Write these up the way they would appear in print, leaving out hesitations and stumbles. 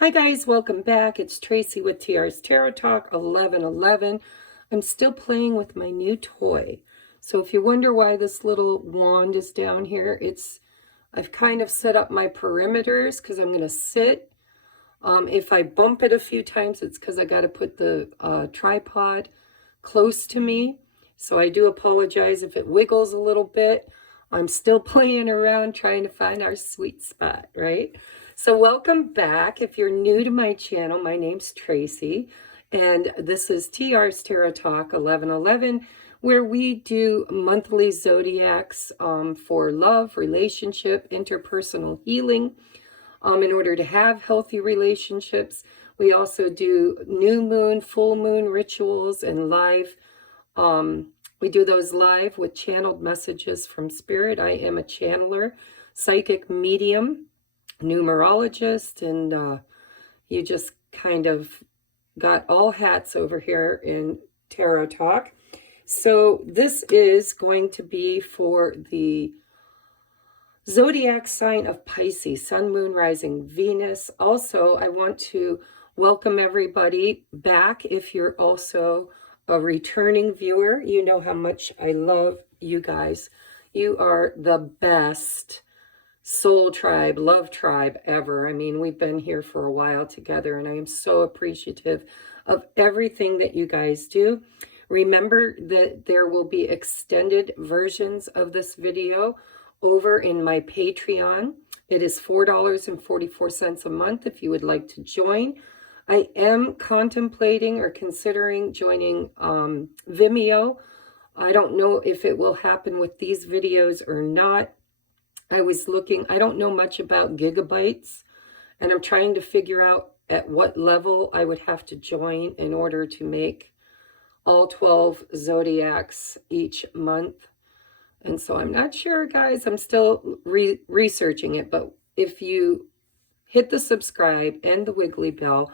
Hi guys, welcome back. It's Tracy with TR's Tarot Talk 1111. I'm still playing with my new toy. So if you wonder why this little wand is down here, I've kind of set up my perimeters because I'm going to sit. If I bump it a few times, it's because I got to put the tripod close to me. So I do apologize if it wiggles a little bit. I'm still playing around trying to find our sweet spot, right? So welcome back. If you're new to my channel, my name's Tracy, and this is TR's Tarot Talk 1111, where we do monthly zodiacs for love, relationship, interpersonal healing, in order to have healthy relationships. We also do new moon, full moon rituals and live. We do those live with channeled messages from spirit. I am a channeler, psychic medium, numerologist, and you just kind of got all hats over here in Tarot Talk. So this is going to be for the zodiac sign of Pisces, Sun, Moon, Rising, Venus. Also, I want to welcome everybody back. If you're also a returning viewer, you know how much I love you guys. You are the best soul tribe, love tribe ever. I mean, we've been here for a while together, and I am so appreciative of everything that you guys do. Remember that there will be extended versions of this video over in my Patreon. It is $4.44 a month if you would like to join. I am contemplating or considering joining Vimeo. I don't know if it will happen with these videos or not. I was looking, I don't know much about gigabytes, and I'm trying to figure out at what level I would have to join in order to make all 12 zodiacs each month. And so I'm not sure, guys. I'm still researching it. But if you hit the subscribe and the wiggly bell,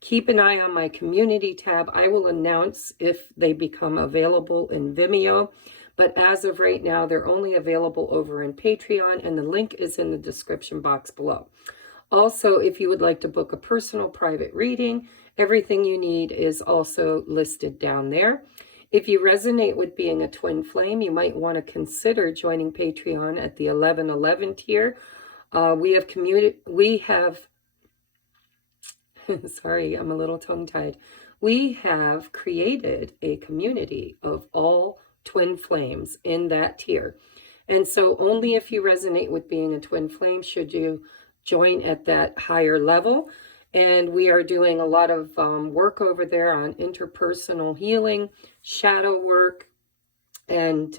keep an eye on my community tab. I will announce if they become available in Vimeo. But as of right now, they're only available over in Patreon, and the link is in the description box below. Also, if you would like to book a personal private reading, everything you need is also listed down there. If you resonate with being a twin flame, you might want to consider joining Patreon at the 1111 tier. Sorry, I'm a little tongue-tied. We have created a community of all twin flames in that tier. And so only if you resonate with being a twin flame should you join at that higher level. And we are doing a lot of work over there on interpersonal healing, shadow work, and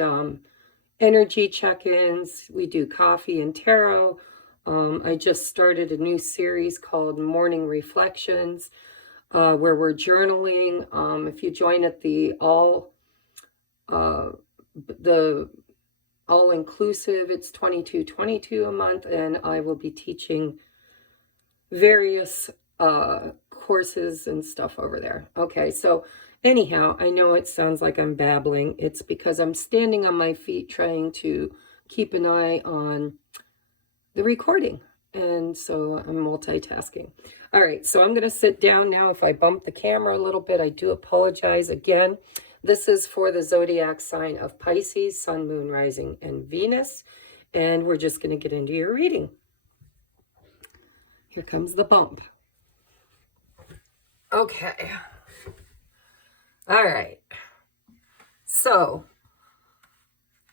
energy check-ins. We do coffee and tarot. I just started a new series called Morning Reflections, where we're journaling. If you join at the all-inclusive, it's $22.22 a month, and I will be teaching various courses and stuff over there. Okay, so anyhow, I know it sounds like I'm babbling. It's because I'm standing on my feet trying to keep an eye on the recording, and so I'm multitasking. All right, so I'm going to sit down now. If I bump the camera a little bit, I do apologize again. This is for the zodiac sign of Pisces, Sun, Moon, Rising, and Venus, and we're just going to get into your reading. Here comes the bump. Okay. All right. So,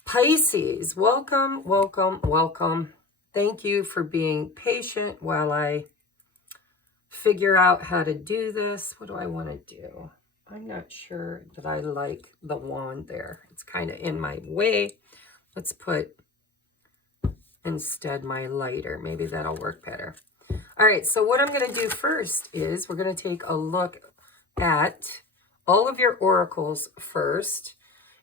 Pisces, welcome, welcome, welcome. Thank you for being patient while I figure out how to do this. What do I want to do? I'm not sure that I like the wand there. It's kind of in my way. Let's put instead my lighter. Maybe that'll work better. All right, so what I'm going to do first is we're going to take a look at all of your oracles first,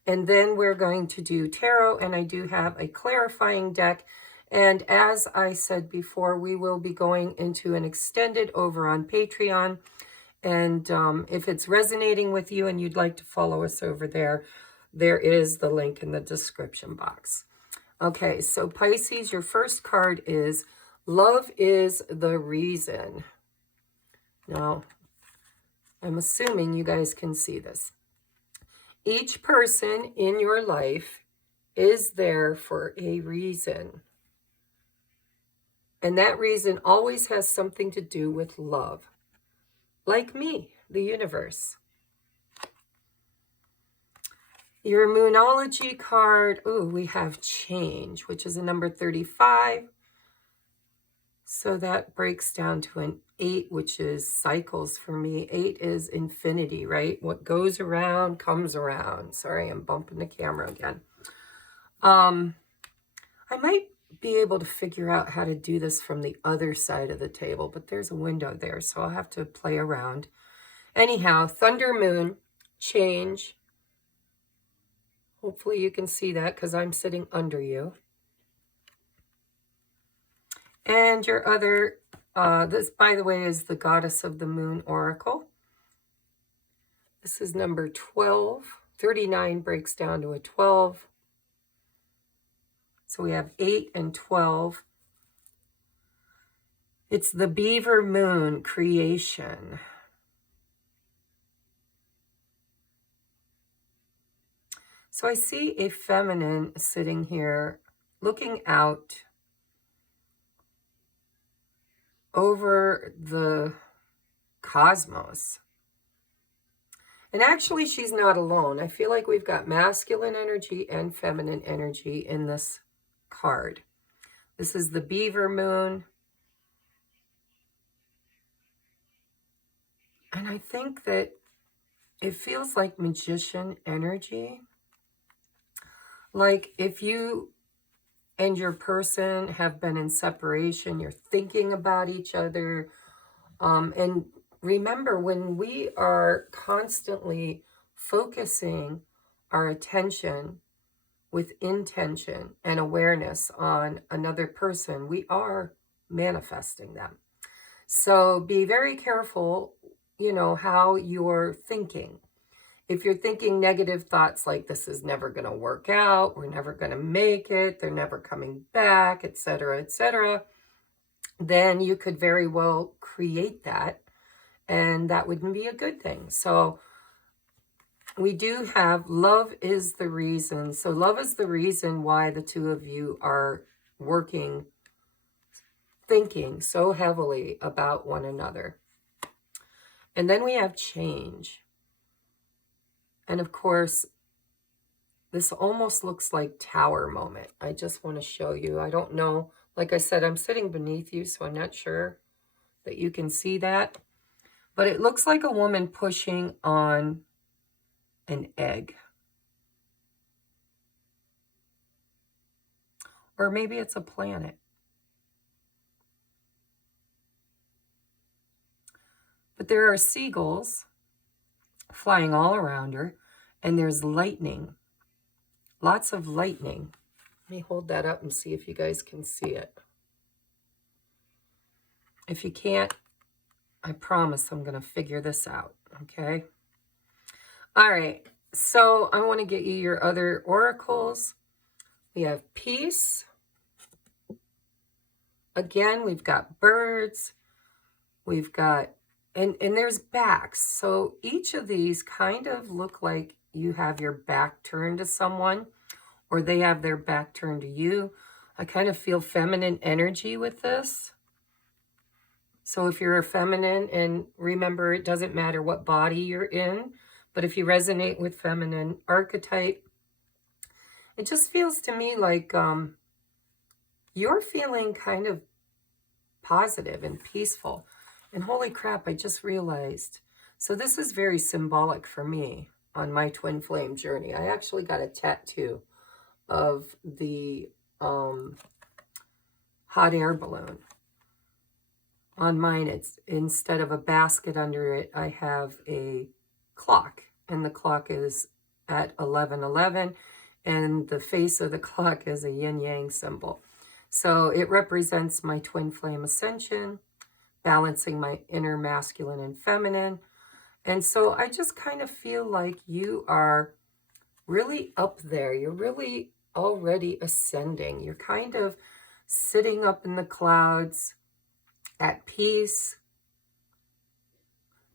and then we're going to do tarot, and I do have a clarifying deck. And as I said before, we will be going into an extended over on Patreon. And if it's resonating with you and you'd like to follow us over there, there is the link in the description box. Okay, so Pisces, your first card is Love is the Reason. Now, I'm assuming you guys can see this. Each person in your life is there for a reason. And that reason always has something to do with love. Like me, the universe. Your Moonology card, oh, we have change, which is a number 35. So that breaks down to an 8, which is cycles for me. 8 is infinity, right? What goes around comes around. Sorry, I'm bumping the camera again. I might be able to figure out how to do this from the other side of the table, but there's a window there, so I'll have to play around. Anyhow, Thunder Moon, change. Hopefully you can see that because I'm sitting under you. And your other, this, by the way, is the Goddess of the Moon Oracle. This is number 12. 39 breaks down to a 12. So we have 8 and 12. It's the Beaver Moon creation. So I see a feminine sitting here looking out over the cosmos. And actually, she's not alone. I feel like we've got masculine energy and feminine energy in this card. This is the Beaver Moon. And I think that it feels like magician energy. Like if you and your person have been in separation, you're thinking about each other. And remember, when we are constantly focusing our attention with intention and awareness on another person, we are manifesting them. So be very careful, you know, how you're thinking. If you're thinking negative thoughts like this is never going to work out, we're never going to make it, they're never coming back, etc., then you could very well create that, and that wouldn't be a good thing. So we do have love is the reason. So love is the reason why the two of you are working, thinking so heavily about one another. And then we have change. And of course, this almost looks like tower moment. I just want to show you. I don't know. Like I said, I'm sitting beneath you, so I'm not sure that you can see that. But it looks like a woman pushing on an egg. Or maybe it's a planet. But there are seagulls flying all around her, and there's lightning. Lots of lightning. Let me hold that up and see if you guys can see it. If you can't, I promise I'm going to figure this out, okay? All right, so I want to get you your other oracles. We have peace. Again, we've got birds. We've got, and there's backs. So each of these kind of look like you have your back turned to someone, or they have their back turned to you. I kind of feel feminine energy with this. So if you're a feminine, and remember, it doesn't matter what body you're in, but if you resonate with feminine archetype, it just feels to me like you're feeling kind of positive and peaceful. And holy crap, I just realized. So this is very symbolic for me on my twin flame journey. I actually got a tattoo of the hot air balloon. On mine, it's instead of a basket under it, I have a clock, and the clock is at 11:11, and the face of the clock is a yin-yang symbol. So it represents my twin flame ascension, balancing my inner masculine and feminine. And so I just kind of feel like you are really up there. You're really already ascending. You're kind of sitting up in the clouds, at peace,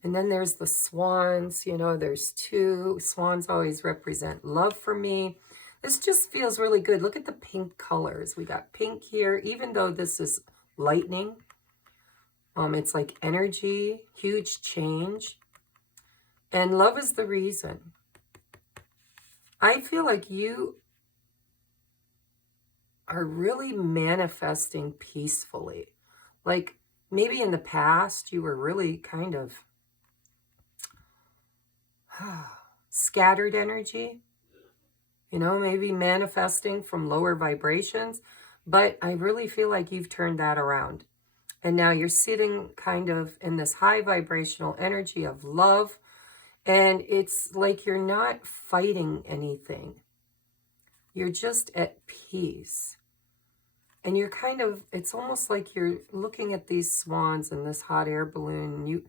And then there's the swans, you know, there's two. Swans always represent love for me. This just feels really good. Look at the pink colors. We got pink here, even though this is lightning. It's like energy, huge change. And love is the reason. I feel like you are really manifesting peacefully. Like maybe in the past you were really kind of scattered energy, you know, maybe manifesting from lower vibrations. But I really feel like you've turned that around. And now you're sitting kind of in this high vibrational energy of love. And it's like you're not fighting anything. You're just at peace. And you're kind of, it's almost like you're looking at these swans and this hot air balloon. And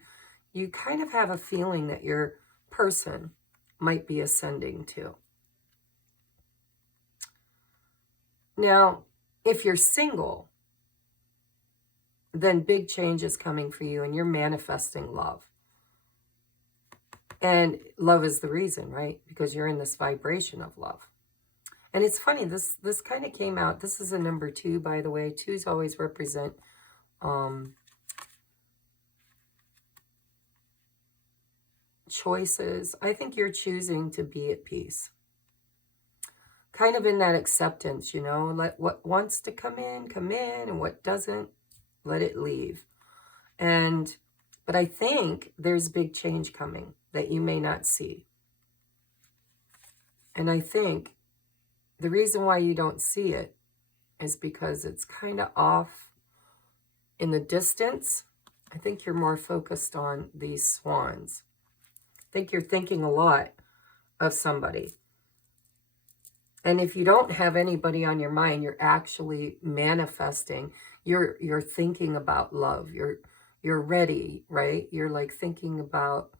you kind of have a feeling that your person might be ascending too. Now, if you're single, then big change is coming for you and you're manifesting love. And love is the reason, right? Because you're in this vibration of love. And it's funny, this kind of came out. This is a number 2, by the way. 2s always represent choices. I think you're choosing to be at peace. Kind of in that acceptance, you know. Let what wants to come in, and what doesn't, let it leave. But I think there's big change coming that you may not see. And I think the reason why you don't see it is because it's kind of off in the distance. I think you're more focused on these swans. I think you're thinking a lot of somebody. And if you don't have anybody on your mind, you're actually manifesting. You're thinking about love. You're ready, right? You're like thinking about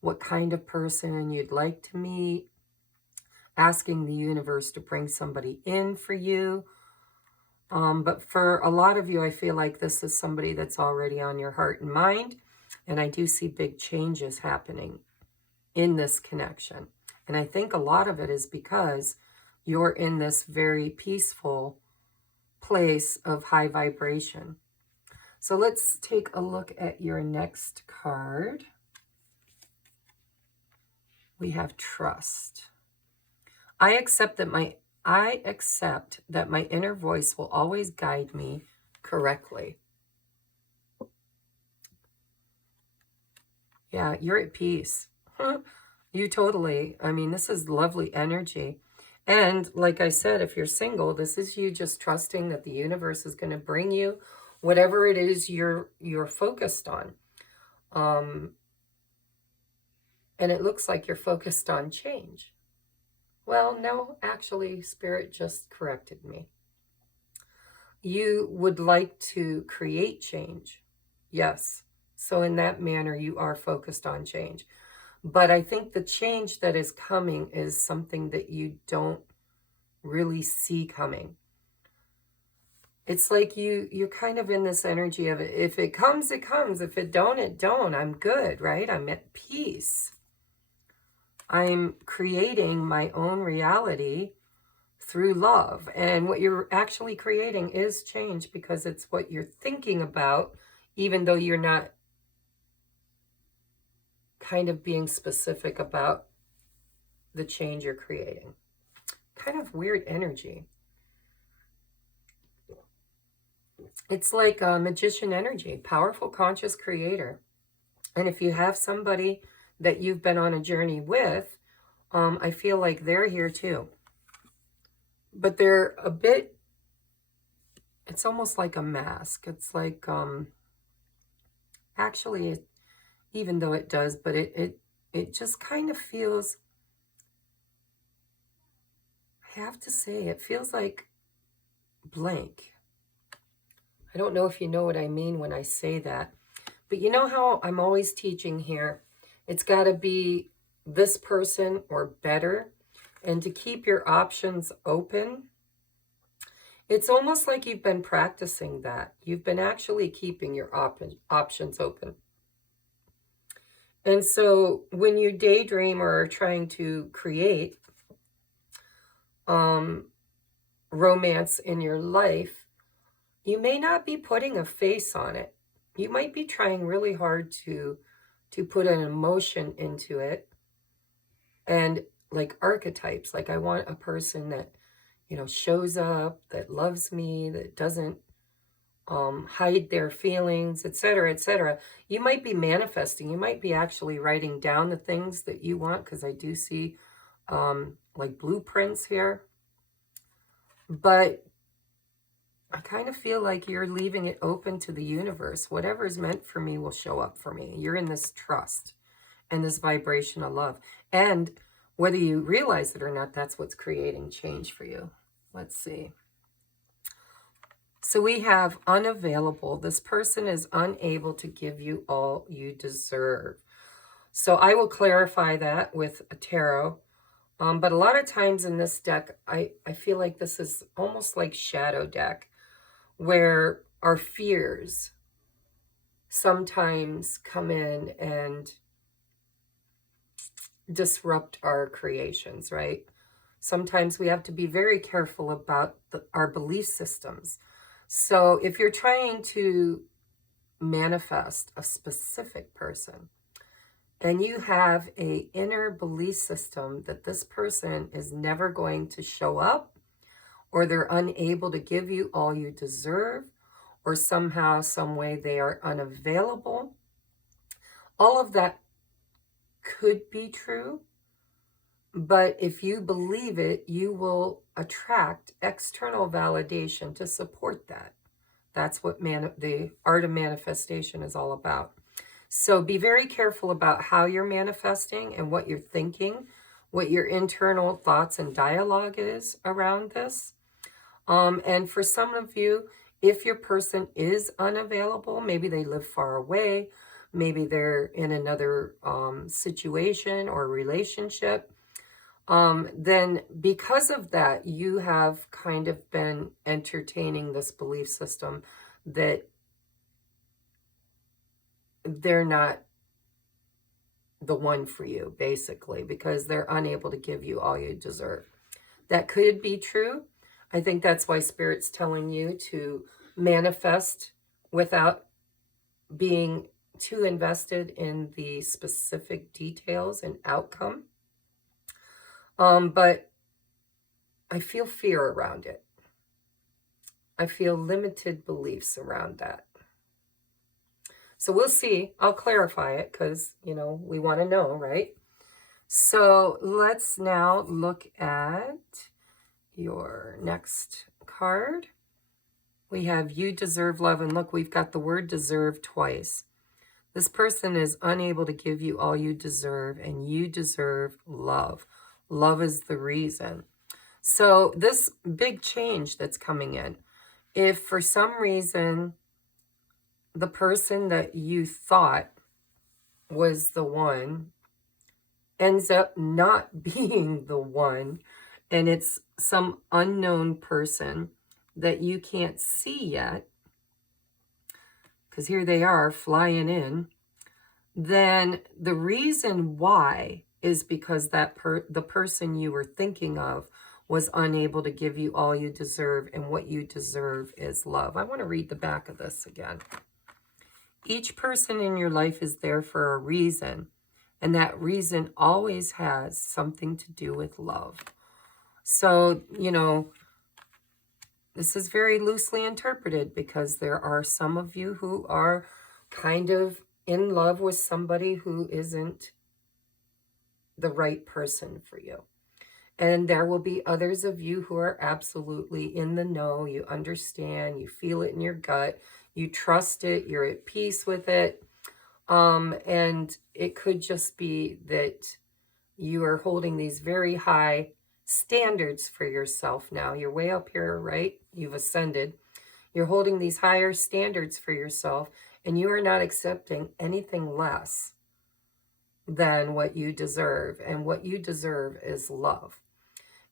what kind of person you'd like to meet, asking the universe to bring somebody in for you. But for a lot of you, I feel like this is somebody that's already on your heart and mind. And I do see big changes happening in this connection. And I think a lot of it is because you're in this very peaceful place of high vibration. So let's take a look at your next card. We have trust. I accept that my inner voice will always guide me correctly. Yeah, you're at peace. You totally, I mean, this is lovely energy. And like I said, if you're single, this is you just trusting that the universe is going to bring you whatever it is you're focused on. And it looks like you're focused on change. Well, no, actually, Spirit just corrected me. You would like to create change. Yes. So in that manner, you are focused on change. But I think the change that is coming is something that you don't really see coming. It's like you're kind of in this energy of it. If it comes, it comes. If it don't, it don't. I'm good, right? I'm at peace. I'm creating my own reality through love. And what you're actually creating is change because it's what you're thinking about, even though you're not kind of being specific about the change you're creating. Kind of weird energy. It's like a magician energy, powerful conscious creator. And if you have somebody that you've been on a journey with, I feel like they're here too. But they're a bit, it's almost like a mask. It's like, actually, even though it does, but it just kind of feels, I have to say, it feels like blank. I don't know if you know what I mean when I say that. But you know how I'm always teaching here, it's got to be this person or better. And to keep your options open, it's almost like you've been practicing that. You've been actually keeping your options open. And so when you daydream or are trying to create romance in your life, you may not be putting a face on it. You might be trying really hard to put an emotion into it, and like archetypes, like I want a person that, you know, shows up, that loves me, that doesn't hide their feelings, etc., etc. You might be manifesting. You might be actually writing down the things that you want, because I do see like blueprints here. But I kind of feel like you're leaving it open to the universe. Whatever is meant for me will show up for me. You're in this trust and this vibration of love. And whether you realize it or not, that's what's creating change for you. Let's see. So we have unavailable. This person is unable to give you all you deserve. So I will clarify that with a tarot. But a lot of times in this deck, I feel like this is almost like shadow deck, where our fears sometimes come in and disrupt our creations, right? Sometimes we have to be very careful about our belief systems. So if you're trying to manifest a specific person and you have an inner belief system that this person is never going to show up, or they're unable to give you all you deserve, or somehow, some way they are unavailable, all of that could be true. But if you believe it, you will attract external validation to support that. That's what the art of manifestation is all about. So be very careful about how you're manifesting and what you're thinking, what your internal thoughts and dialogue is around this. And for some of you, if your person is unavailable, maybe they live far away, maybe they're in another situation or relationship, then because of that, you have kind of been entertaining this belief system that they're not the one for you, basically, because they're unable to give you all you deserve. That could be true. I think that's why Spirit's telling you to manifest without being too invested in the specific details and outcome. But I feel fear around it. I feel limited beliefs around that. So we'll see. I'll clarify it because, you know, we want to know, right? So let's now look at your next card. We have you deserve love. And look, we've got the word deserve twice. This person is unable to give you all you deserve, and you deserve love. Love is the reason. So this big change that's coming in, if for some reason the person that you thought was the one ends up not being the one, and it's some unknown person that you can't see yet, because here they are flying in, then the reason why is because the person you were thinking of was unable to give you all you deserve, and what you deserve is love. I want to read the back of this again. Each person in your life is there for a reason, and that reason always has something to do with love. So, you know, this is very loosely interpreted, because there are some of you who are kind of in love with somebody who isn't the right person for you. And there will be others of you who are absolutely in the know. You understand, you feel it in your gut, you trust it, you're at peace with it. And it could just be that you are holding these very high standards for yourself now. You're way up here, right? You've ascended. You're holding these higher standards for yourself, and you are not accepting anything less than what you deserve. And what you deserve is love.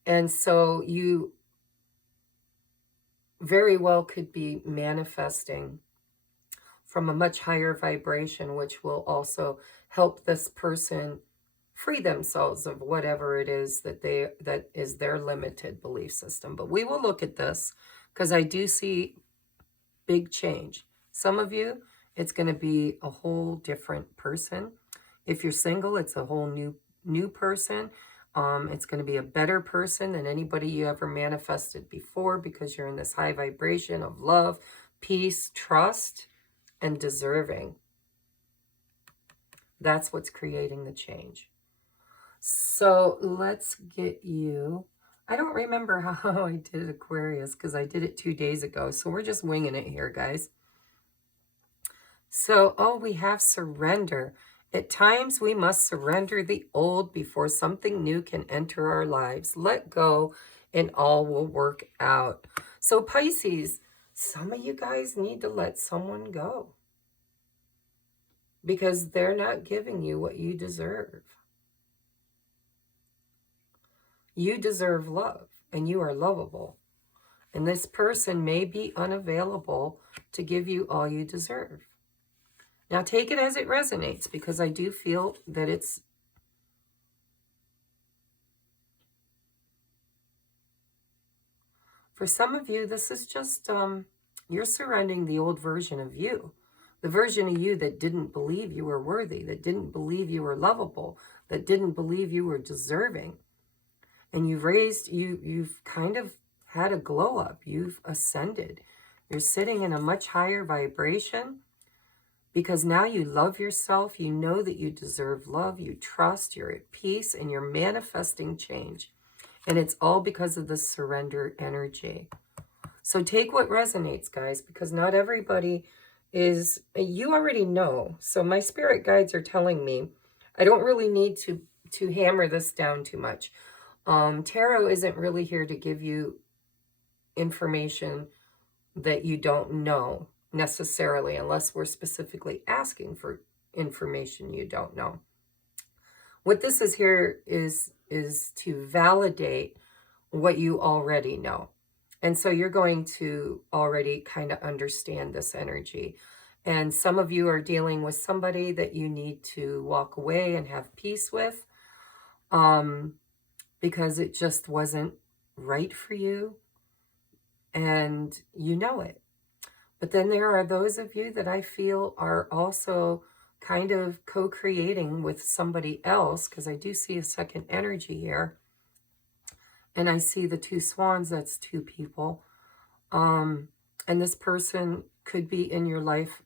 And so you very well could be manifesting from a much higher vibration, which will also help this person free themselves of whatever it is that is their limited belief system. But we will look at this because I do see big change. Some of you, it's going to be a whole different person. If you're single, it's a whole new person. It's going to be a better person than anybody you ever manifested before, because you're in this high vibration of love, peace, trust, and deserving. That's what's creating the change. So let's get you. I don't remember how I did Aquarius because I did it 2 days ago. So we're just winging it here, guys. So, we have surrender. At times we must surrender the old before something new can enter our lives. Let go and all will work out. So Pisces, some of you guys need to let someone go because they're not giving you what you deserve. You deserve love and you are lovable. And this person may be unavailable to give you all you deserve. Now take it as it resonates, because I do feel that it's for some of you, this is just you're surrendering the old version of you. The version of you that didn't believe you were worthy, that didn't believe you were lovable, that didn't believe you were deserving. And you've kind of had a glow up. You've ascended. You're sitting in a much higher vibration because now you love yourself. You know that you deserve love. You trust. You're at peace and you're manifesting change. And it's all because of the surrender energy. So take what resonates, guys, because not everybody is, you already know. So my spirit guides are telling me I don't really need to hammer this down too much. Tarot isn't really here to give you information that you don't know necessarily, unless we're specifically asking for information you don't know. What this is here is to validate what you already know. And so you're going to already kind of understand this energy. And some of you are dealing with somebody that you need to walk away and have peace with, because it just wasn't right for you. And you know it. But then there are those of you that I feel are also kind of co-creating with somebody else, because I do see a second energy here. And I see the 2 swans, that's 2 people. And this person could be in your life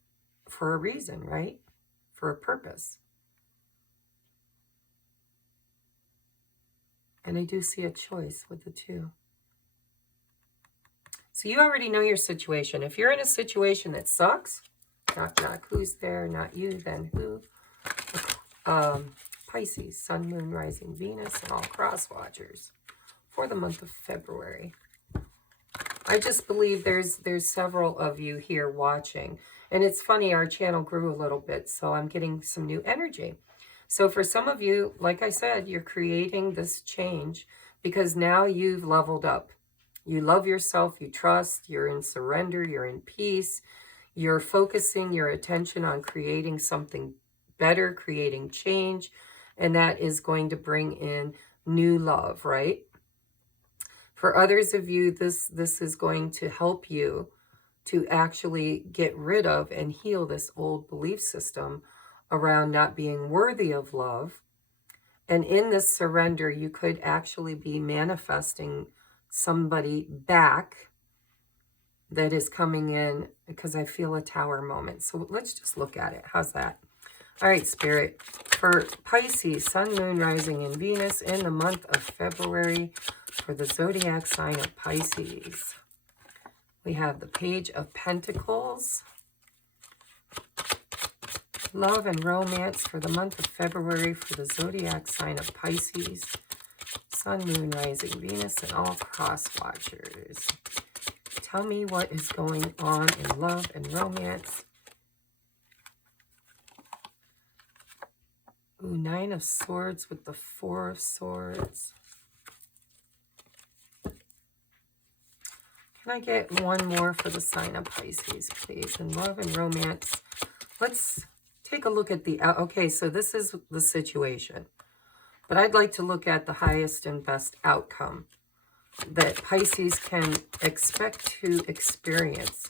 for a reason, right? For a purpose. And I do see a choice with the 2. So you already know your situation. If you're in a situation that sucks, knock, knock, who's there? Not you, then who? Pisces, Sun, Moon, Rising, Venus, and all cross watchers for the month of February. I just believe there's several of you here watching. And it's funny, our channel grew a little bit, so I'm getting some new energy. So for some of you, like I said, you're creating this change because now you've leveled up. You love yourself, you trust, you're in surrender, you're in peace. You're focusing your attention on creating something better, creating change, and that is going to bring in new love, right? For others of you, this is going to help you to actually get rid of and heal this old belief system around not being worthy of love. And in this surrender, you could actually be manifesting somebody back that is coming in, because I feel a tower moment. So let's just look at it. How's that? All right, Spirit. For Pisces, Sun, Moon, Rising, and Venus in the month of February for the zodiac sign of Pisces. We have the Page of Pentacles. Love and romance for the month of February for the zodiac sign of Pisces. Sun, Moon, Rising, Venus, and all cross watchers. Tell me what is going on in love and romance. Ooh, 9 of Swords with the 4 of Swords. Can I get one more for the sign of Pisces, please? In love and romance let's take a look at the, okay, so this is the situation. But I'd like to look at the highest and best outcome that Pisces can expect to experience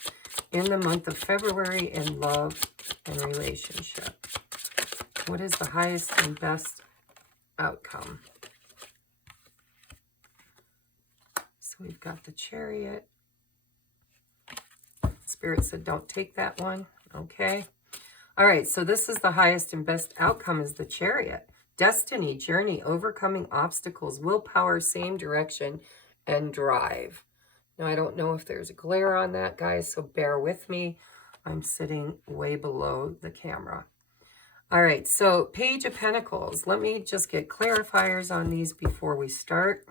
in the month of February in love and relationship. What is the highest and best outcome? So we've got the Chariot. Spirit said don't take that one. Okay. All right, so this is the highest and best outcome is the Chariot. Destiny, journey, overcoming obstacles, willpower, same direction, and drive. Now, I don't know if there's a glare on that, guys, so bear with me. I'm sitting way below the camera. All right, so Page of Pentacles. Let me just get clarifiers on these before we start.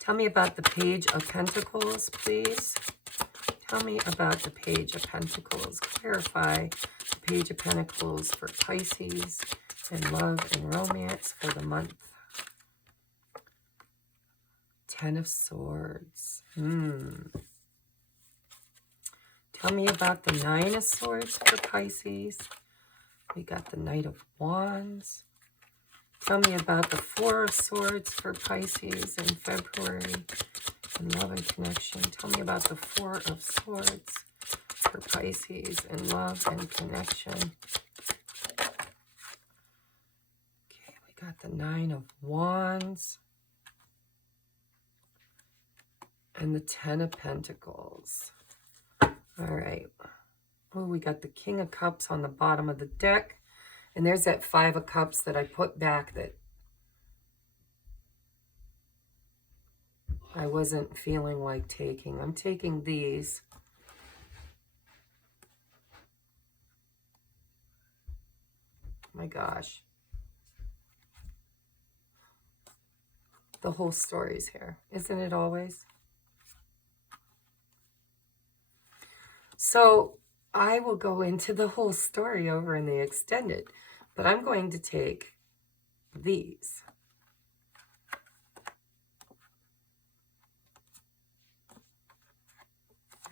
Tell me about the Page of Pentacles, please. Tell me about the Page of Pentacles. Clarify the Page of Pentacles for Pisces and love and romance for the month. Ten of Swords. Tell me about the Nine of Swords for Pisces. We got the Knight of Wands. Tell me about the Four of Swords for Pisces in February. And love and connection. Tell me about the Four of Swords for Pisces and love and connection. Okay, we got the Nine of Wands. And the Ten of Pentacles. All right. Oh, we got the King of Cups on the bottom of the deck. And there's that Five of Cups that I put back that I wasn't feeling like taking. I'm taking these. My gosh. The whole story's here. Isn't it always? So I will go into the whole story over in the extended. But I'm going to take these.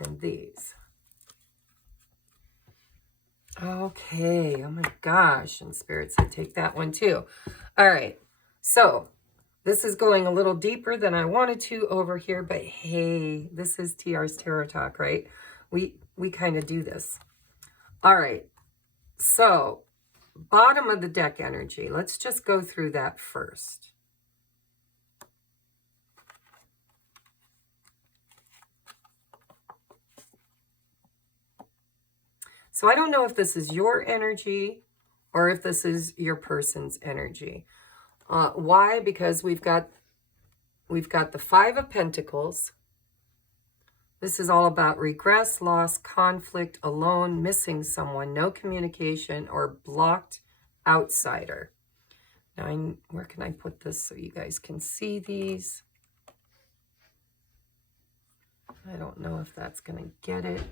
And these. Okay, oh my gosh, and Spirit said take that one too. All right, so this is going a little deeper than I wanted to over here, but hey, this is TR's Tarot Talk, right? We kind of do this. All right, so bottom of the deck energy, let's just go through that first. So I don't know if this is your energy or if this is your person's energy. Why? Because we've got the Five of Pentacles. This is all about regress, loss, conflict, alone, missing someone, no communication, or blocked outsider. Now, where can I put this so you guys can see these? I don't know if that's going to get it.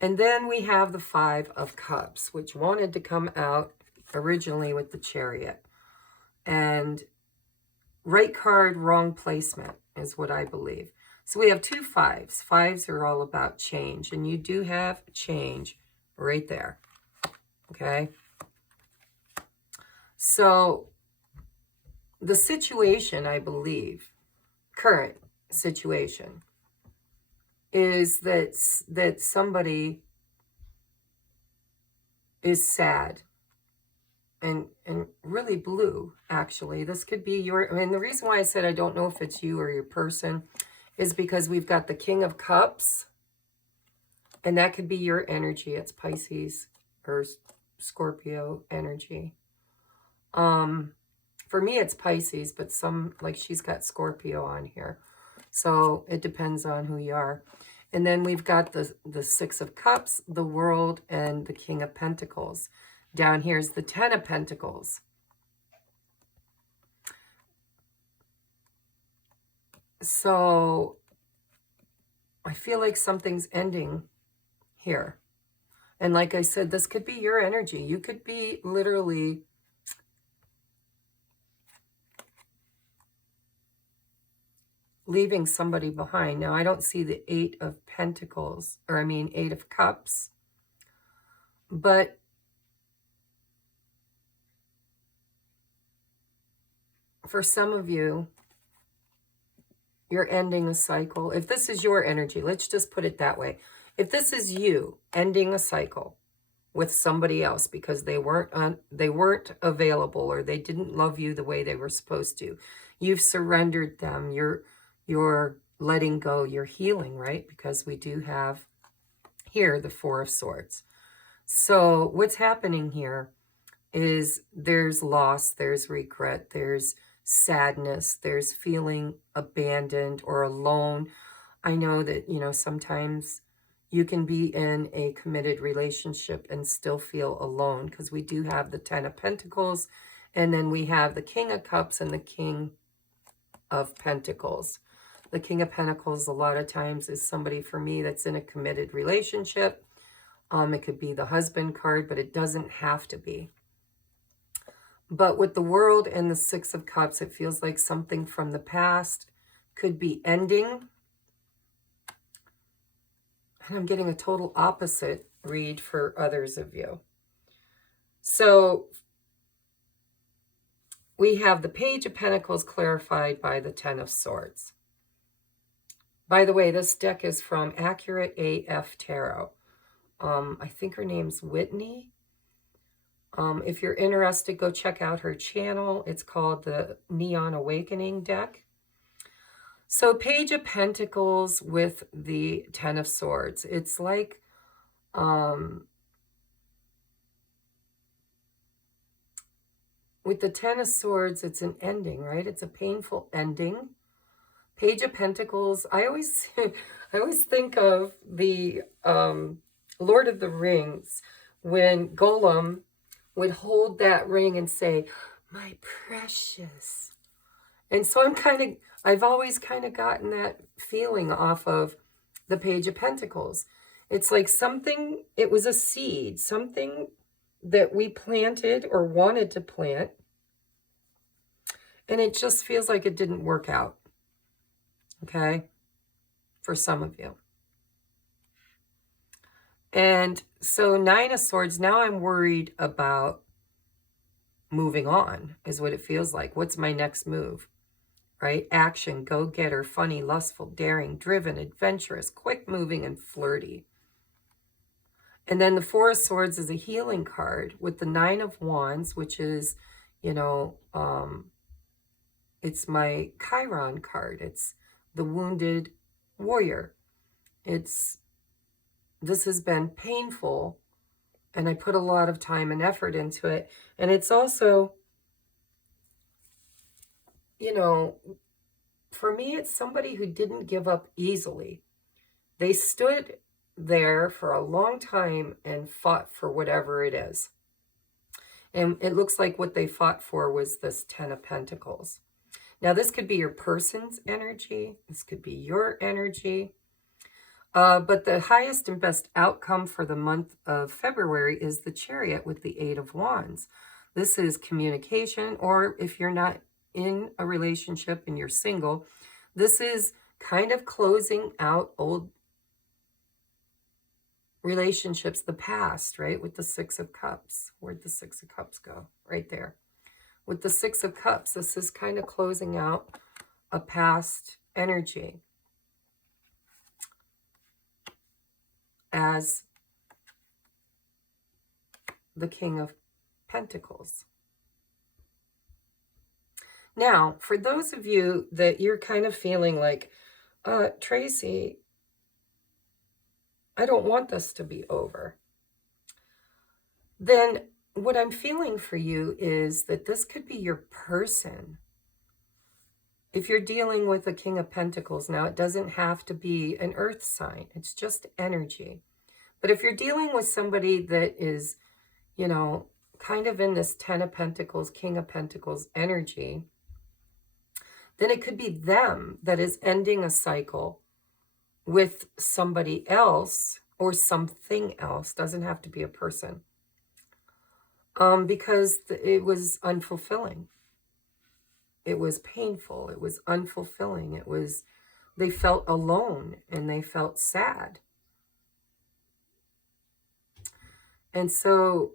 And then we have the Five of Cups, which wanted to come out originally with the Chariot. And right card, wrong placement is what I believe. So we have two fives. Fives are all about change. And you do have change right there. Okay? So the situation, I believe, current situation, is that somebody is sad and really blue, actually. This could be your, I mean, the reason why I said I don't know if it's you or your person is because we've got the King of Cups, and that could be your energy. It's Pisces or Scorpio energy. For me, it's Pisces, but like she's got Scorpio on here. So it depends on who you are. And then we've got the Six of Cups, the World, and the King of Pentacles. Down here's the Ten of Pentacles. So I feel like something's ending here. And like I said, this could be your energy. You could be literally leaving somebody behind. Now, I don't see the 8 of Pentacles, or I mean 8 of Cups, but for some of you, you're ending a cycle. If this is your energy, let's just put it that way. If this is you ending a cycle with somebody else because they weren't available, or they didn't love you the way they were supposed to, you've surrendered them, you're letting go, you're healing, right? Because we do have here the 4 of Swords. So what's happening here is there's loss, there's regret, there's sadness, there's feeling abandoned or alone. I know that, you know, sometimes you can be in a committed relationship and still feel alone, because we do have the 10 of Pentacles, and then we have the King of Cups and the King of Pentacles. The King of Pentacles a lot of times is somebody, for me, that's in a committed relationship. It could be the husband card, but it doesn't have to be. But with the World and the 6 of Cups, it feels like something from the past could be ending. And I'm getting a total opposite read for others of you. So we have the Page of Pentacles clarified by the 10 of Swords. By the way, this deck is from Accurate AF Tarot. I think her name's Whitney. If you're interested, go check out her channel. It's called the Neon Awakening deck. So Page of Pentacles with the 10 of Swords. It's like, with the 10 of Swords, it's an ending, right? It's a painful ending. Page of Pentacles, I always think of the Lord of the Rings, when Gollum would hold that ring and say, "My precious." And so I've always kind of gotten that feeling off of the Page of Pentacles. It's like something, it was a seed, something that we planted or wanted to plant, and it just feels like it didn't work out, okay, for some of you. And so 9 of Swords, now I'm worried about moving on, is what it feels like. What's my next move, right? Action, go-getter, funny, lustful, daring, driven, adventurous, quick-moving, and flirty. And then the 4 of Swords is a healing card with the 9 of Wands, which is, you know, it's my Chiron card. It's the wounded warrior. This has been painful, and I put a lot of time and effort into it. And it's also, you know, for me, it's somebody who didn't give up easily. They stood there for a long time and fought for whatever it is. And it looks like what they fought for was this 10 of Pentacles. Now, this could be your person's energy. This could be your energy. But the highest and best outcome for the month of February is the Chariot with the 8 of Wands. This is communication, or if you're not in a relationship and you're single, this is kind of closing out old relationships, the past, right? With the 6 of Cups. Where'd the 6 of Cups go? Right there. With the 6 of Cups, this is kind of closing out a past energy as the King of Pentacles. Now, for those of you that you're kind of feeling like, Tracie, I don't want this to be over, then what I'm feeling for you is that this could be your person. If you're dealing with a King of Pentacles, now it doesn't have to be an earth sign. It's just energy. But if you're dealing with somebody that is, you know, kind of in this 10 of Pentacles, King of Pentacles energy, then it could be them that is ending a cycle with somebody else or something else. Doesn't have to be a person. Because it was unfulfilling. it was painful. It was unfulfilling. They felt alone and they felt sad. And so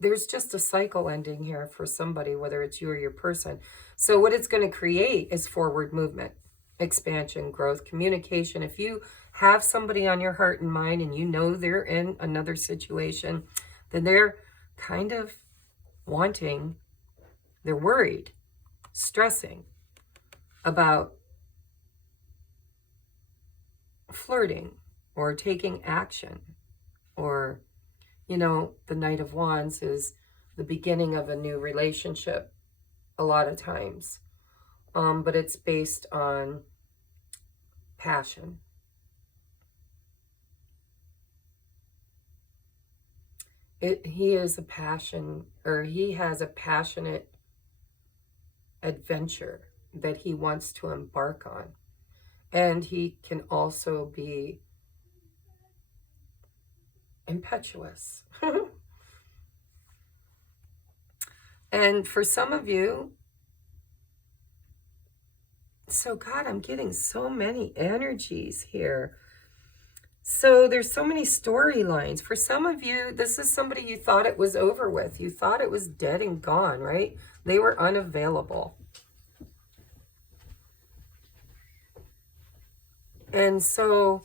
there's just a cycle ending here for somebody, whether it's you or your person. So what it's going to create is forward movement, expansion, growth, communication. If you have somebody on your heart and mind and you know they're in another situation, then they're kind of they're worried, stressing about flirting or taking action, or, the Knight of Wands is the beginning of a new relationship a lot of times, but it's based on passion. He has a passionate adventure that he wants to embark on. And he can also be impetuous. And for some of you, so God, I'm getting so many energies here. So there's so many storylines. For some of you, this is somebody you thought it was over with. You thought it was dead and gone, right? They were unavailable. And so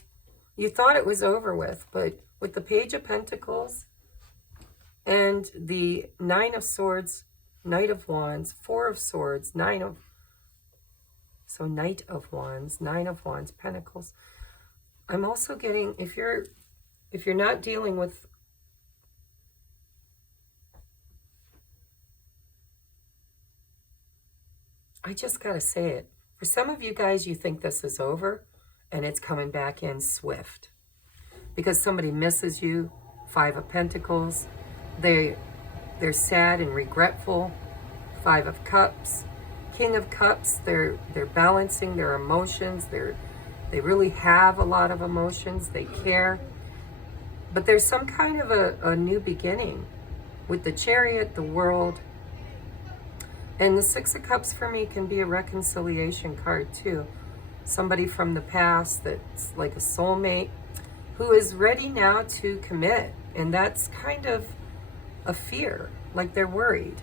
you thought it was over with, but with the Page of Pentacles and the Nine of Swords, Knight of Wands, Four of Swords, Knight of Wands, Nine of Wands, Pentacles. I'm also getting, if you're not dealing with, I just got to say it. For some of you guys, you think this is over and it's coming back in swift because somebody misses you. Five of Pentacles. They're sad and regretful. Five of Cups. King of Cups. They're balancing their emotions. They really have a lot of emotions. They care. But there's some kind of a new beginning with the Chariot, the World. And the Six of Cups for me can be a reconciliation card too. Somebody from the past that's like a soulmate who is ready now to commit. And that's kind of a fear, like they're worried.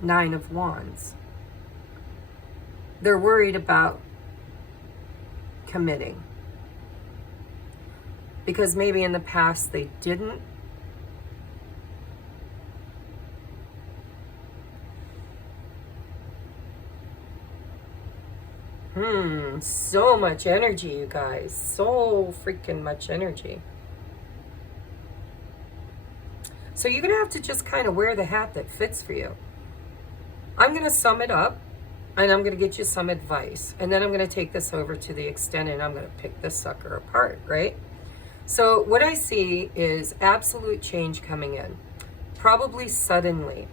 Nine of Wands. They're worried about committing because maybe in the past they didn't. So much energy, you guys. So freaking much energy. So you're going to have to just kind of wear the hat that fits for you. I'm going to sum it up, and I'm going to get you some advice. And then I'm going to take this over to the extended, and I'm going to pick this sucker apart, right? So what I see is absolute change coming in, probably suddenly.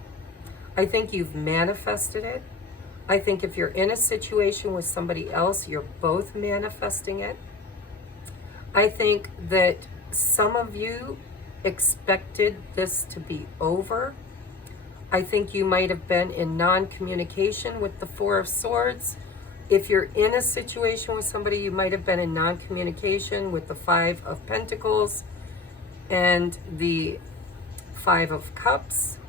I think you've manifested it. I think if you're in a situation with somebody else, you're both manifesting it. I think that some of you expected this to be over. I think you might have been in non-communication with the Four of Swords. If you're in a situation with somebody, you might have been in non-communication with the Five of Pentacles and the Five of Cups.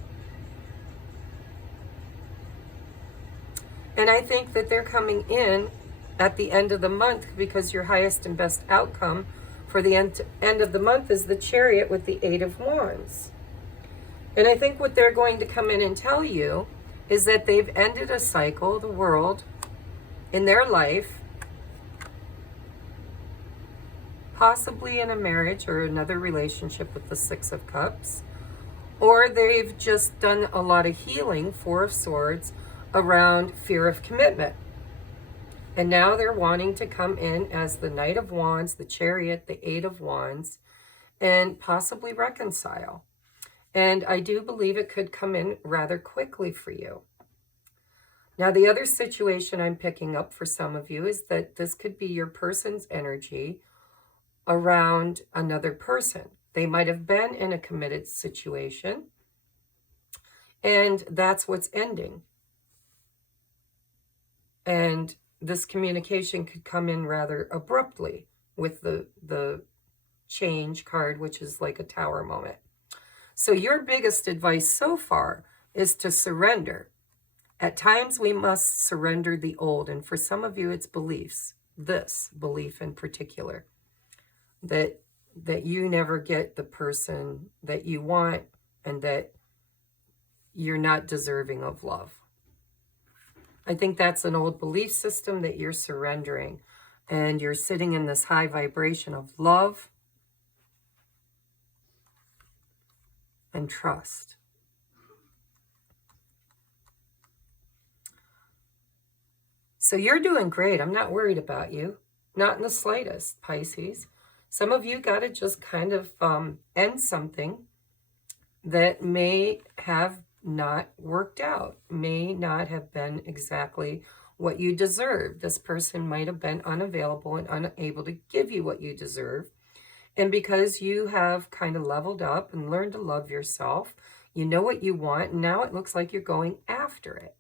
And I think that they're coming in at the end of the month because your highest and best outcome for the end of the month is the Chariot with the Eight of Wands. And I think what they're going to come in and tell you is that they've ended a cycle, the World, in their life, possibly in a marriage or another relationship with the Six of Cups, or they've just done a lot of healing, Four of Swords, around fear of commitment. And now they're wanting to come in as the Knight of Wands, the Chariot, the Eight of Wands, and possibly reconcile. And I do believe it could come in rather quickly for you. Now, the other situation I'm picking up for some of you is that this could be your person's energy around another person. They might have been in a committed situation, And that's what's ending. And this communication could come in rather abruptly with the change card, which is like a tower moment. So your biggest advice so far is to surrender. At times we must surrender the old, and for some of you it's beliefs, this belief in particular, that you never get the person that you want and that you're not deserving of love. I think that's an old belief system that you're surrendering, and you're sitting in this high vibration of love and trust. So you're doing great. I'm not worried about you. Not in the slightest, Pisces. Some of you got to just kind of end something that may have not worked out, may not have been exactly what you deserve. This person might have been unavailable and unable to give you what you deserve. And because you have kind of leveled up and learned to love yourself, you know what you want, and now it looks like you're going after it.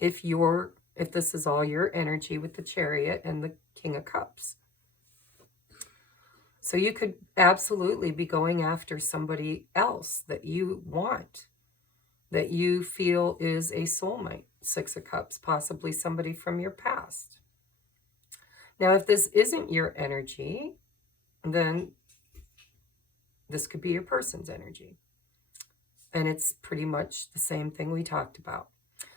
If this is all your energy with the Chariot and the King of Cups. So you could absolutely be going after somebody else that you want, that you feel is a soulmate. Six of Cups, possibly somebody from your past. Now, if this isn't your energy, then this could be your person's energy. And it's pretty much the same thing we talked about.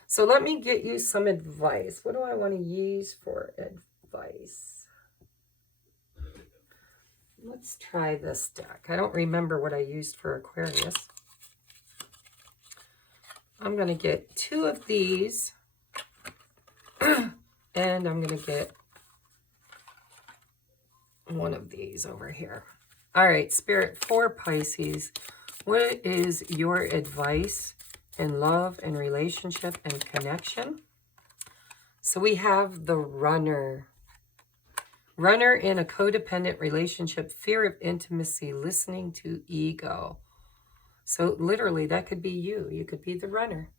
So let me get you some advice. What do I want to use for advice? Let's try this deck. I don't remember what I used for Aquarius. I'm going to get 2 of these. And I'm going to get 1 of these over here. All right, Spirit, for Pisces, what is your advice in love and relationship and connection? So we have the Runner. Runner in a codependent relationship, fear of intimacy, listening to ego. So literally, that could be you. You could be the runner.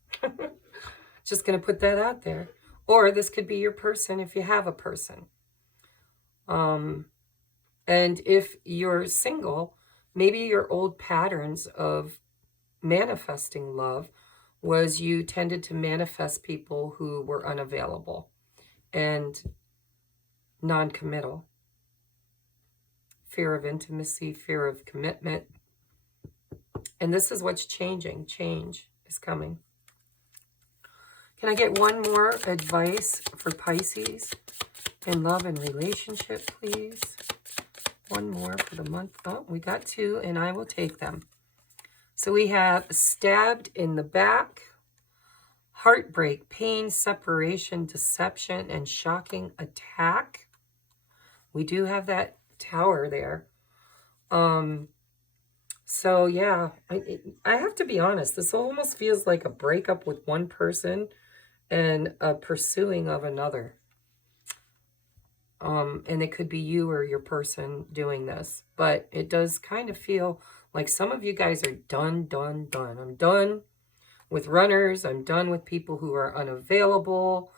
Just going to put that out there. Or this could be your person if you have a person. And if you're single, maybe your old patterns of manifesting love was you tended to manifest people who were unavailable and non-committal. Fear of intimacy, fear of commitment. And this is what's changing. Change is coming. Can I get one more advice for Pisces in love and relationship, please? One more for the month. Oh, we got 2, and I will take them. So we have stabbed in the back, heartbreak, pain, separation, deception, and shocking attack. We do have that tower there. So yeah, I have to be honest, this almost feels like a breakup with one person and a pursuing of another. And it could be you or your person doing this, but it does kind of feel like some of you guys are done. I'm done with runners. I'm done with people who are unavailable.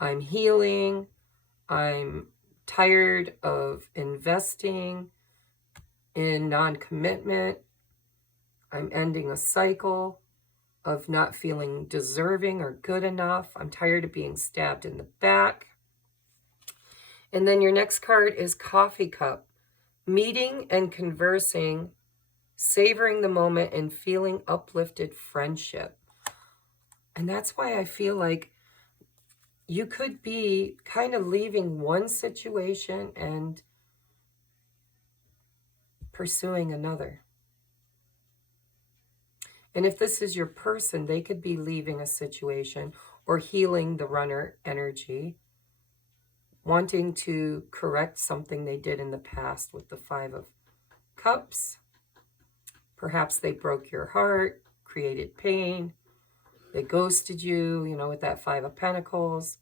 I'm healing. I'm tired of investing in non-commitment. I'm ending a cycle of not feeling deserving or good enough. I'm tired of being stabbed in the back. And then your next card is Coffee Cup. Meeting and conversing, savoring the moment, and feeling uplifted friendship. And that's why I feel like you could be kind of leaving one situation and pursuing another. And if this is your person, they could be leaving a situation or healing the runner energy, wanting to correct something they did in the past with the 5 of Cups. Perhaps they broke your heart, created pain. They ghosted you, with that 5 of Pentacles,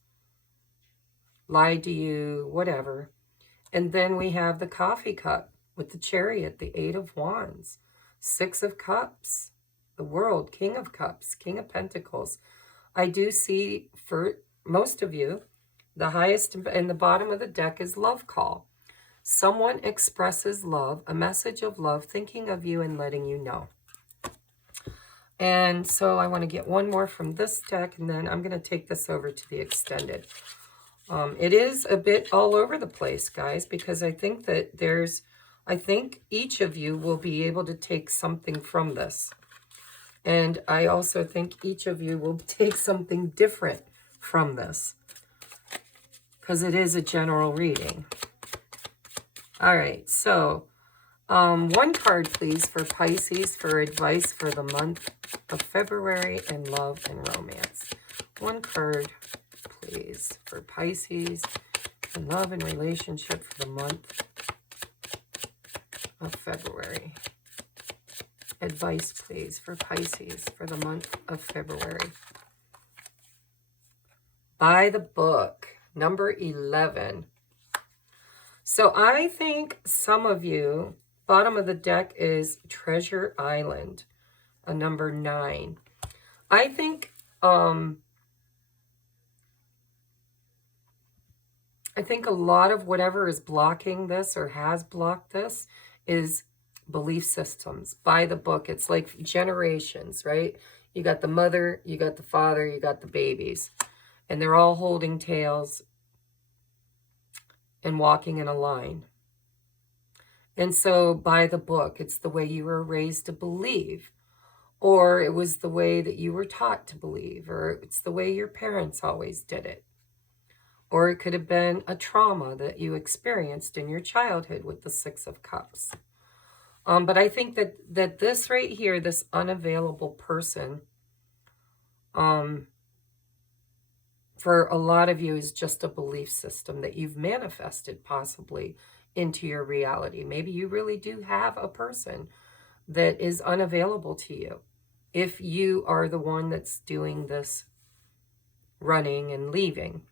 lied to you, whatever. And then we have the Coffee Cup with the Chariot, the 8 of Wands, 6 of Cups, the World, King of Cups, King of Pentacles. I do see for most of you, the highest and the bottom of the deck is love call. Someone expresses love, a message of love, thinking of you and letting you know. And so I want to get one more from this deck, and then I'm going to take this over to the extended. It is a bit all over the place, guys, because I think that I think each of you will be able to take something from this. And I also think each of you will take something different from this, because it is a general reading. All right, so one card, please, for Pisces for advice for the month of February in love and romance. One card, please, for Pisces in love and relationship for the month of February. Advice, please, for Pisces for the month of February. By the book, number 11. So I think some of you, bottom of the deck is Treasure Island, a number 9. I think a lot of whatever is blocking this or has blocked this is belief systems. By the book, it's like generations, right? You got the mother, you got the father, you got the babies, and they're all holding tails and walking in a line. And so by the book, it's the way you were raised to believe, or it was the way that you were taught to believe, or it's the way your parents always did it. Or it could have been a trauma that you experienced in your childhood with the Six of Cups. But I think that this right here, this unavailable person, for a lot of you is just a belief system that you've manifested possibly into your reality. Maybe you really do have a person that is unavailable to you. If you are the one that's doing this running and leaving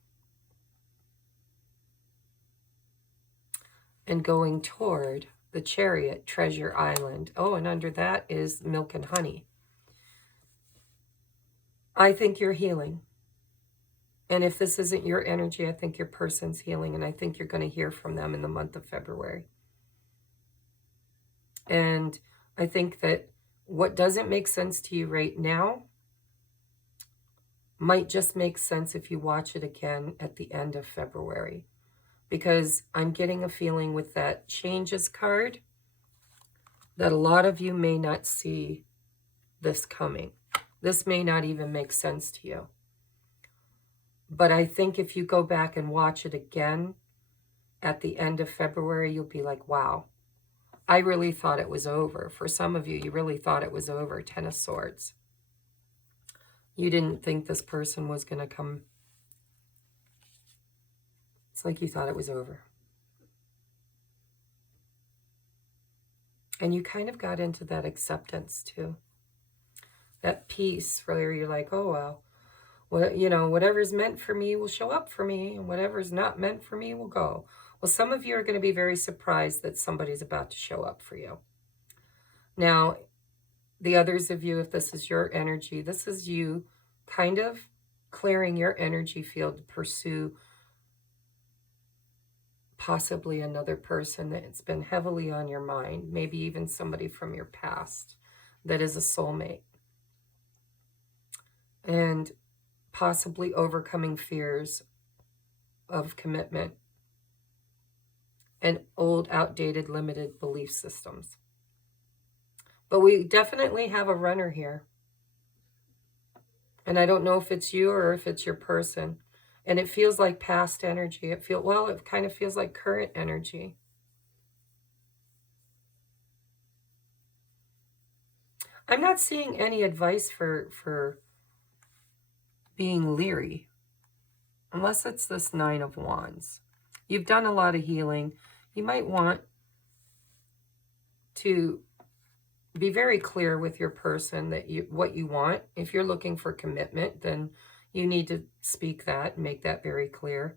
and going toward the Chariot, Treasure Island. Oh, and under that is Milk and Honey. I think you're healing. And if this isn't your energy, I think your person's healing, and I think you're going to hear from them in the month of February. And I think that what doesn't make sense to you right now might just make sense if you watch it again at the end of February. Because I'm getting a feeling with that changes card that a lot of you may not see this coming. This may not even make sense to you. But I think if you go back and watch it again at the end of February, you'll be like, wow, I really thought it was over. For some of you, you really thought it was over. Ten of Swords. You didn't think this person was going to come. It's like you thought it was over. And you kind of got into that acceptance too. That peace where you're like, oh, well, you know, whatever's meant for me will show up for me, and whatever's not meant for me will go. Well, some of you are going to be very surprised that somebody's about to show up for you. Now, the others of you, if this is your energy, this is you kind of clearing your energy field to pursue possibly another person that's been heavily on your mind, maybe even somebody from your past that is a soulmate. And possibly overcoming fears of commitment and old, outdated, limited belief systems. But we definitely have a runner here. And I don't know if it's you or if it's your person. And it feels like past energy. It kind of feels like current energy. I'm not seeing any advice for being leery, unless it's this Nine of Wands. You've done a lot of healing. You might want to be very clear with your person that what you want. If you're looking for commitment, then you need to speak that and make that very clear.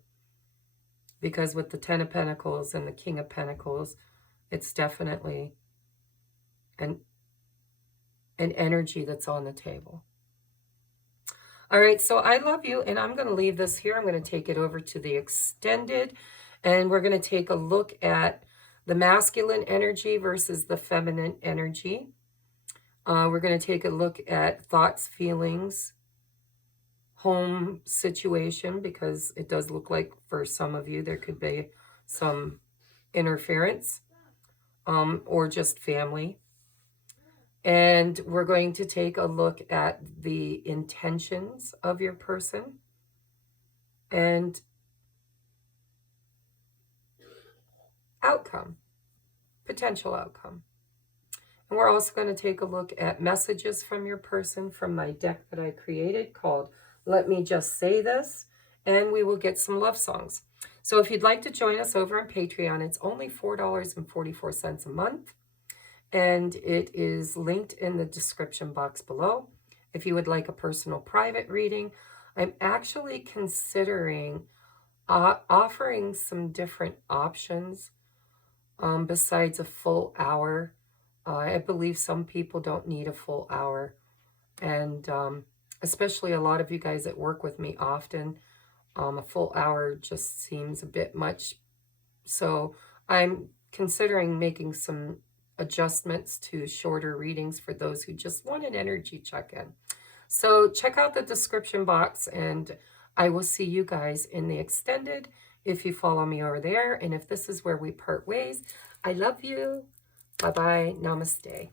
Because with the Ten of Pentacles and the King of Pentacles, it's definitely and energy that's on the table. All right, so I love you, and I'm going to leave this here. I'm going to take it over to the extended, and we're going to take a look at the masculine energy versus the feminine energy. We're going to take a look at thoughts, feelings, home situation, because it does look like for some of you there could be some interference, or just family. And we're going to take a look at the intentions of your person and outcome, potential outcome. And we're also going to take a look at messages from your person from my deck that I created called Let Me Just Say This, and we will get some love songs. So if you'd like to join us over on Patreon, it's only $4.44 a month, and it is linked in the description box below. If you would like a personal private reading, I'm actually considering offering some different options besides a full hour. I believe some people don't need a full hour, and especially a lot of you guys that work with me often, a full hour just seems a bit much. So I'm considering making some adjustments to shorter readings for those who just want an energy check-in. So check out the description box, and I will see you guys in the extended if you follow me over there. And if this is where we part ways, I love you. Bye-bye. Namaste.